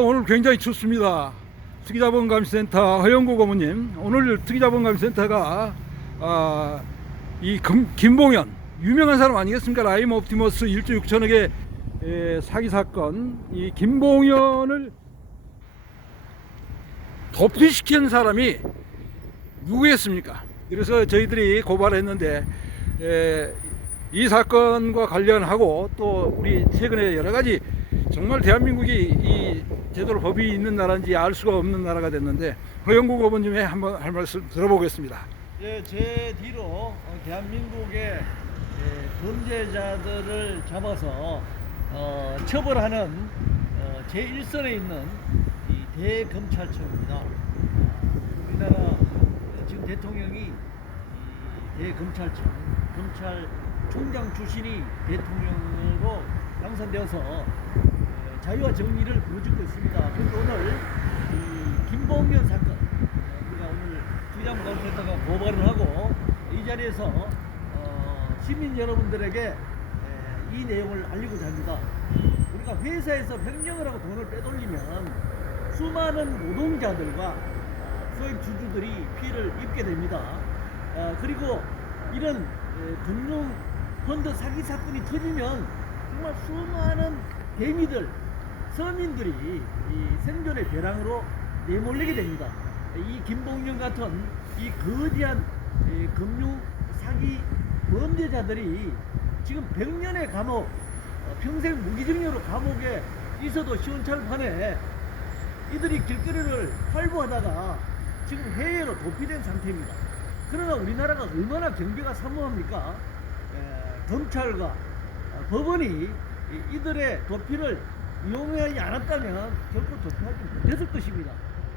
오늘 굉장히 춥습니다. 특이자본감센터 허영구 고모님 오늘 특이자본감센터가 아, 이 금, 김봉현 유명한 사람 아니겠습니까? 라임 옵티머스 1조 6천억의 에, 사기 사건 이 김봉현을 도피시킨 사람이 누구였습니까? 그래서 저희들이 고발했는데 에, 이 사건과 관련하고 또 우리 최근에 여러 가지 정말 대한민국이 이 제대로 법이 있는 나라인지 알 수가 없는 나라가 됐는데 허영국 어머님의 한번 할 말씀 들어보겠습니다. 예, 제 뒤로 어, 대한민국의 예, 범죄자들을 잡아서 어, 처벌하는 어, 제 1선에 있는 이 대검찰청입니다. 우리나라 어, 지금 대통령이 이 대검찰청 검찰총장 출신이 대통령으로 당선되어서 어, 자유와 정의를 부르짖고 있습니다. 그런데 오늘 이 김봉현 사건 어, 우리가 오늘 투자무감센터가 고발을 하고 이 자리에서 어, 시민 여러분들에게 에, 이 내용을 알리고자 합니다. 우리가 회사에서 명령을 하고 돈을 빼돌리면 수많은 노동자들과 어, 소액 주주들이 피해를 입게 됩니다. 어, 그리고 이런 에, 금융 펀드 사기 사건이 터지면 정말 수많은 개미들, 서민들이 이 생존의 벼랑으로 내몰리게 됩니다. 이 김봉현 같은 이 거대한 이 금융 사기 범죄자들이 지금 100년의 감옥, 어, 평생 무기징역으로 감옥에 있어도 시원찮을판에 이들이 길거리를 활보하다가 지금 해외로 도피된 상태입니다. 그러나 우리나라가 얼마나 경비가 사무합니까? 에, 검찰과 어, 법원이 이- 이들의 도피를 이용하지 않았다면 결코 도피하지 못했을 것입니다.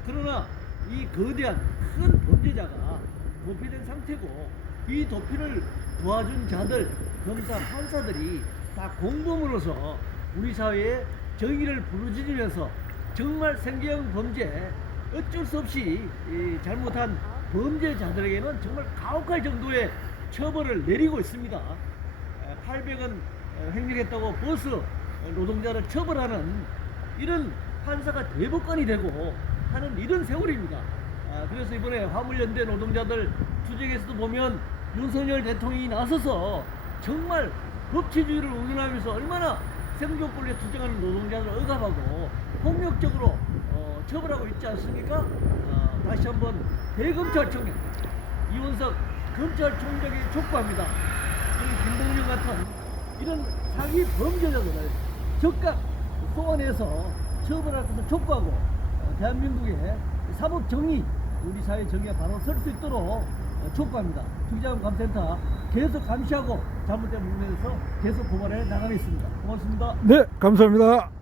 그러나 이 거대한 큰 범죄자가 도피된 상태고 이 도피를 도와준 자들, 검사, 판사들이 다 공범으로서 우리 사회에 정의를 부르짖으면서 정말 생계형 범죄 어쩔 수 없이 이 잘못한 범죄자들에게는 정말 가혹할 정도의 처벌을 내리고 있습니다. 800원 횡령했다고 버스 노동자를 처벌하는 이런 판사가 대법관이 되고 하는 이런 세월입니다. 아, 그래서 이번에 화물연대 노동자들 투쟁에서도 보면 윤석열 대통령이 나서서 정말 법치주의를 운운하면서 얼마나 생존권에 투쟁하는 노동자들을 억압하고 폭력적으로 어, 처벌하고 있지 않습니까? 아, 다시 한번 대검찰청장 이원석 검찰총장이 촉구합니다. 이 김봉현 같은 이런 사기 범죄자들을 적각 소환해서 처벌할 것을 촉구하고 어, 대한민국의 사법 정의 우리 사회 정의가 바로 설 수 있도록 어, 촉구합니다. 투기자금 감센터 계속 감시하고 잘못된 부분에서 계속 고발해 나가겠습니다. 고맙습니다. 네, 감사합니다.